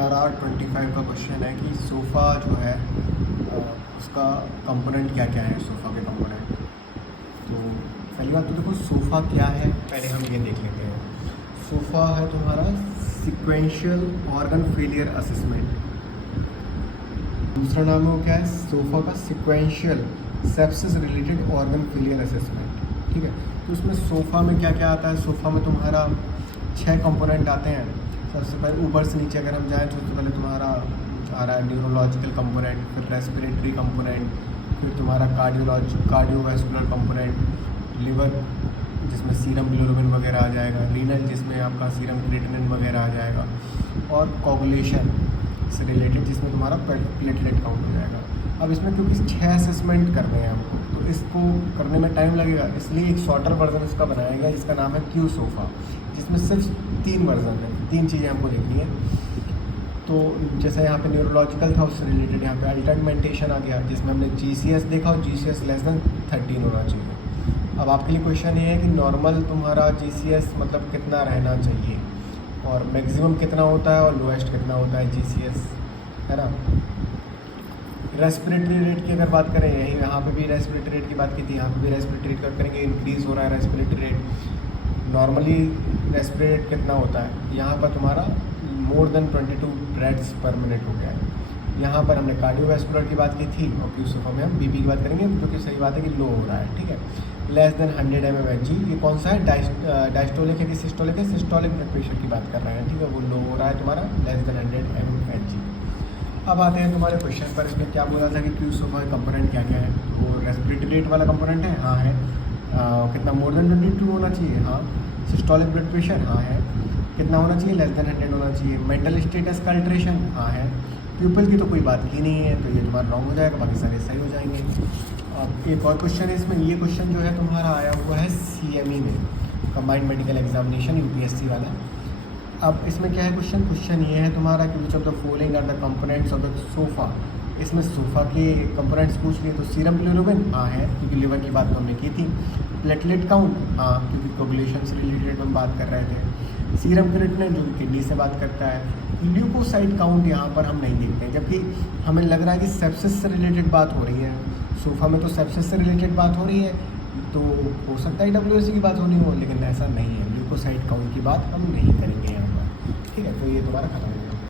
NRR 25 का question है कि सोफ़ा जो है उसका कंपोनेंट क्या क्या है, सोफ़ा के कंपोनेंट। तो पहली बात तो देखो सोफ़ा क्या है, पहले हम ये देख लेते हैं। सोफ़ा है तुम्हारा सीक्वेंशियल ऑर्गन फेलियर असेसमेंट। दूसरा नाम है वो क्या है, सोफ़ा का sequential sepsis related organ failure assessment. ठीक है, तो उसमें सोफ़ा में क्या क्या आता है। सोफ़ा में तुम्हारा 6 कंपोनेंट आते हैं। सबसे पहले ऊपर से नीचे अगर हम जाएँ तो सबसे पहले तुम्हारा आ रहा है न्यूरोलॉजिकल कंपोनेंट, फिर रेस्पिरेटरी कंपोनेंट, फिर तुम्हारा कार्डियोवैस्कुलर कंपोनेंट, लिवर जिसमें सीरम बिलिरुबिन वगैरह आ जाएगा, रीनल जिसमें आपका सीरम क्रिएटिनिन वगैरह आ जाएगा, और कोगुलेशन से रिलेटेड जिसमें तुम्हारा प्लेटलेट काउंट हो जाएगा। अब इसमें क्योंकि 6 असेसमेंट करने हैं हमको, तो इसको करने में टाइम लगेगा, इसलिए एक शॉर्टर वर्जन इसका बनाया गया जिसका नाम है क्यू सोफ़ा, जिसमें सिर्फ 3 वर्जन है, 3 चीज़ें हमको देखनी है। तो जैसे यहाँ पे न्यूरोलॉजिकल था उससे रिलेटेड यहाँ पे अल्टरमेंटेशन आ गया, जिसमें हमने GCS देखा और GCS लेस देन 13 होना चाहिए। अब आपके लिए क्वेश्चन ये है कि नॉर्मल तुम्हारा GCS मतलब कितना रहना चाहिए, और मैक्सिमम कितना होता है, और लोएस्ट कितना होता है GCS, है ना। रेस्पिरेटरी रेट की अगर बात करें, यही यहाँ पे भी रेस्पिरेटरी रेट की बात की थी, यहाँ पे भी रेस्पिरेटरी रेट करेंगे, इंक्रीज़ हो रहा है respiratory rate. Normally respiratory rate कितना होता है, यहाँ पर तुम्हारा मोर देन 22 ब्रेथ्स पर मिनट हो गया है। यहाँ पर हमने कार्डियोवैस्कुलर की बात की थी, और क्यू सोफ़ा में हम BP की बात करेंगे, जो कि सही बात है कि लो हो रहा है। ठीक है, लेस देन 100 mmHg। ये कौन सा है, डायस्टोलिक है कि सिस्टोलिक है, सिस्टोलिक ब्लड प्रेशर की बात कर रहे हैं। ठीक है, वो लो हो रहा है तुम्हारा लेस देन 100 mmHg। अब आते हैं तुम्हारे क्वेश्चन पर। इसमें क्या बोला था कि क्यू सोफ़ा का कंपोनेंट क्या क्या है। तो रेस्पिरेटरी रेट वाला कंपोनेंट है, हाँ है। कितना, मोर देन 22 होना चाहिए, हाँ। सिस्टोलिक ब्लड प्रेशर, हाँ है। कितना होना चाहिए, लेस देन 100 होना चाहिए। मेंटल स्टेटस का अल्ट्रेशन, हाँ है। प्यूपल की तो कोई बात ही नहीं है, तो ये तुम्हारा रॉन्ग हो जाएगा, बाकी सारे सही हो जाएंगे। अब एक और क्वेश्चन है इसमें, ये क्वेश्चन जो है तुम्हारा आया हुआ है CME में, कंबाइंड मेडिकल एग्जामिनेशन UPSC वाला। अब इसमें क्या है क्वेश्चन ये है तुम्हारा कि which of the following are the components of the sofa. इसमें सोफ़ा के कंपोनेंट्स पूछ लिए, तो सीरम बिलिरुबिन, हाँ है, क्योंकि लिवर की बात तो हमने की थी। प्लेटलेट काउंट, हाँ, क्योंकि कोगुलेशन से रिलेटेड हम बात कर रहे थे। सीरम क्रिएटिनिन, जो कि किडनी से बात करता है। ल्यूकोसाइट काउंट यहाँ पर हम नहीं देखते हैं, जबकि हमें लग रहा है कि सेप्सिस से रिलेटेड बात हो रही है। सोफ़ा में तो सेप्सिस से रिलेटेड बात हो रही है, तो हो सकता है WSC की बात होनी हो, लेकिन ऐसा नहीं है। ल्यूकोसाइट काउंट की बात हम नहीं करेंगे यहाँ पर। ठीक है, तो ये दोबारा खत्म